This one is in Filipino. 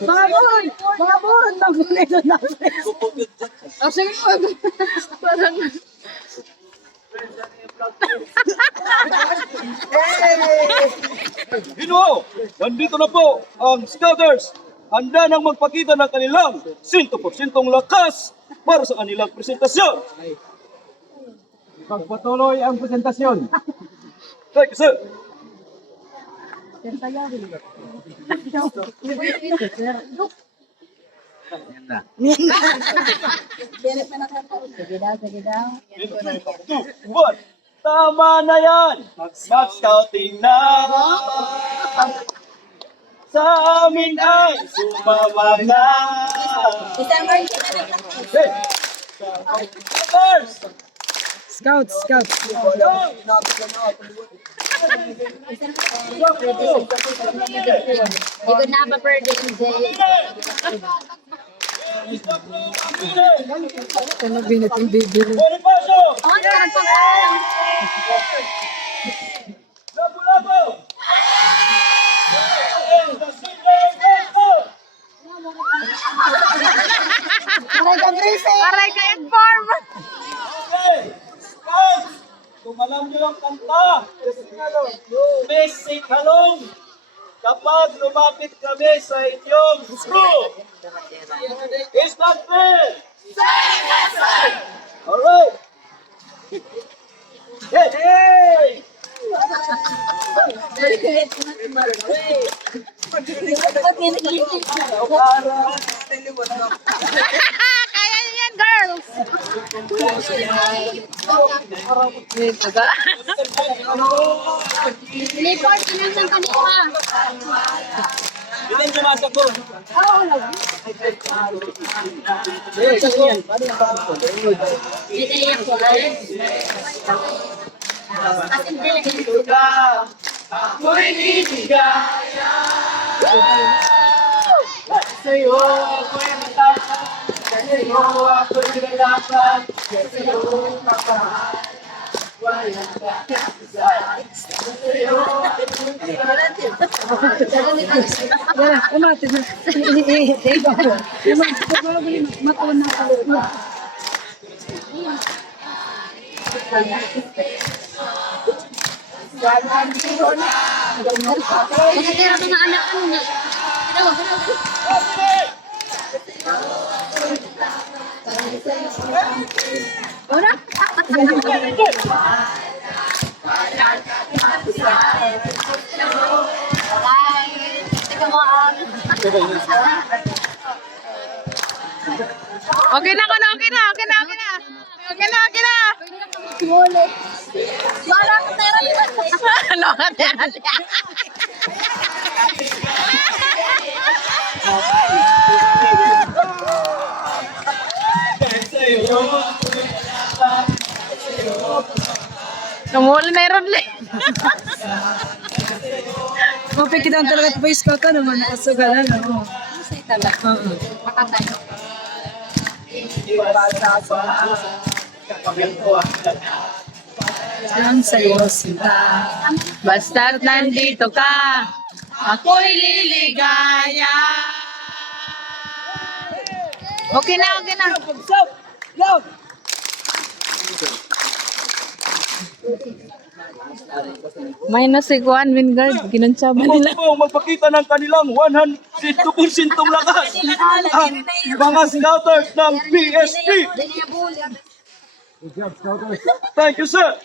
Mga buron, magulit na. Oh, sige po. Parang... Ginoo, nandito na po ang Scouters. Handa nang magpakita ng kanilang 100% lakas para sa kanilang presentasyon. Pagpatuloy ang presentasyon. Thank you, sir. Sige daw. One. Tama na yan! Mag-scouting na! Sa amin ay sumama na! Hey! First! Scouts. Hindi ko na pa-birthday kasi. Ano binit yung bibili? Bonifacio! Oh, nagpapaalam. Labu-labu! Aray ka inform. Okay! Scouts! Kung alam niyo ang kanta, basic halong. Kapag lumapit kami sa inyong group, is that fair? Alright! Hey! Kaya niyo yan, girls. Report din ang kanina. Ilan sumasag ko? Hindi ako. As intelligent. Ako'y ibigaya sa'yo ako'y matapat, sa'yo ako'y nalapat, sa'yo kapahal, walang kakasal, sa'yo ako'y Umati na. Matuna ka. Nakatira na anak ko na. Ora? Okay na. Wala ka tera. Ano ka tera? Namuli na yun lang. Mapikitan talaga ito pa yung scout ka naman. Nakasugalan. Ang sayo sila. Basta't nandito ka, ako'y liligaya. Okay na. Minus si Juan Wingard, ginunsaban nila. po magpakita ng kanilang 100% lakas ang mga scouters ng PSP. Thank you, sir.